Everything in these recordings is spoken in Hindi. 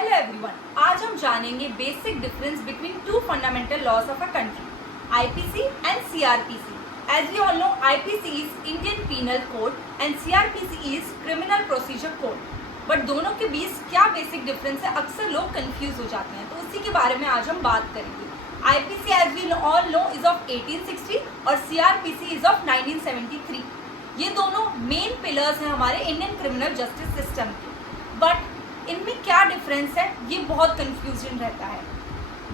हेलो एवरीवन, आज हम जानेंगे basic difference between two fundamental laws of a country, IPC and CrPC. As we all know, IPC is Indian Penal Code and CRPC is Criminal Procedure Code. But दोनों के बीच क्या बेसिक डिफरेंस है, अक्सर लोग कंफ्यूज हो जाते हैं, तो उसी के बारे में आज हम बात करेंगे. IPC as we all know is of 1860 और CRPC is of 1973. ये दोनों मेन पिलर्स हैं हमारे इंडियन क्रिमिनल जस्टिस सिस्टम के. बट इनमें क्या डिफरेंस है, ये बहुत कंफ्यूजन रहता है.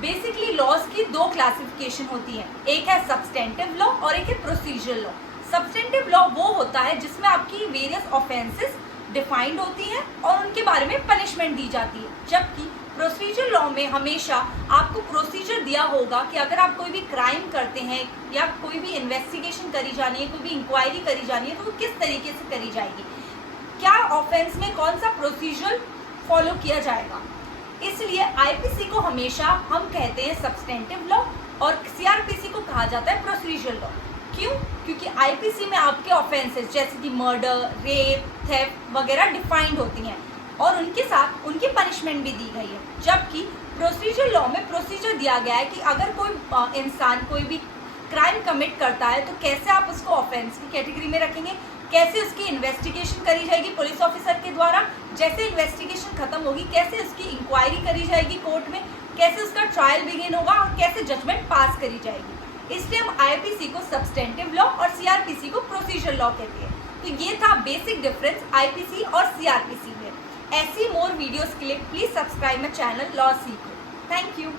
बेसिकली लॉज की दो क्लासिफिकेशन होती है, एक है सब्सटेंटिव लॉ और एक है प्रोसीजरल लॉ. सब्सटेंटिव लॉ वो होता है जिसमें आपकी वेरियस ऑफेंसेस डिफाइंड होती हैं और उनके बारे में पनिशमेंट दी जाती है. जबकि प्रोसीजर लॉ में हमेशा आपको प्रोसीजर दिया होगा कि अगर आप कोई भी क्राइम करते हैं या कोई भी इन्वेस्टिगेशन करी जानी है, कोई भी इंक्वायरी करी जानी है, तो वो किस तरीके से करी जाएगी, क्या ऑफेंस में कौन सा प्रोसीजर फॉलो किया जाएगा. इसलिए आईपीसी को हमेशा हम कहते हैं सब्सटेंटिव लॉ और सीआरपीसी को कहा जाता है प्रोसीजरल लॉ. क्यों? क्योंकि आईपीसी में आपके ऑफेंसेस जैसे कि मर्डर, रेप, थेफ्ट वगैरह डिफाइंड होती हैं और उनके साथ उनकी पनिशमेंट भी दी गई है. जबकि प्रोसीजर लॉ में प्रोसीजर दिया गया है कि अगर कोई इंसान कोई भी क्राइम कमिट करता है तो कैसे आप उसको ऑफेंस की कैटेगरी में रखेंगे, कैसे उसकी इन्वेस्टिगेशन करी जाएगी पुलिस ऑफिसर के द्वारा, जैसे इन्वेस्टिगेशन खत्म होगी कैसे उसकी इंक्वायरी करी जाएगी कोर्ट में, कैसे उसका ट्रायल बिगिन होगा और कैसे जजमेंट पास करी जाएगी. इसलिए हम आईपीसी को सब्सटेंटिव लॉ और सीआरपीसी को प्रोसीजर लॉ कहते हैं. तो ये था बेसिक डिफरेंस आईपीसी और सीआरपीसी में. ऐसी मोर वीडियोस के लिए please subscribe my channel law सीखो. Thank you.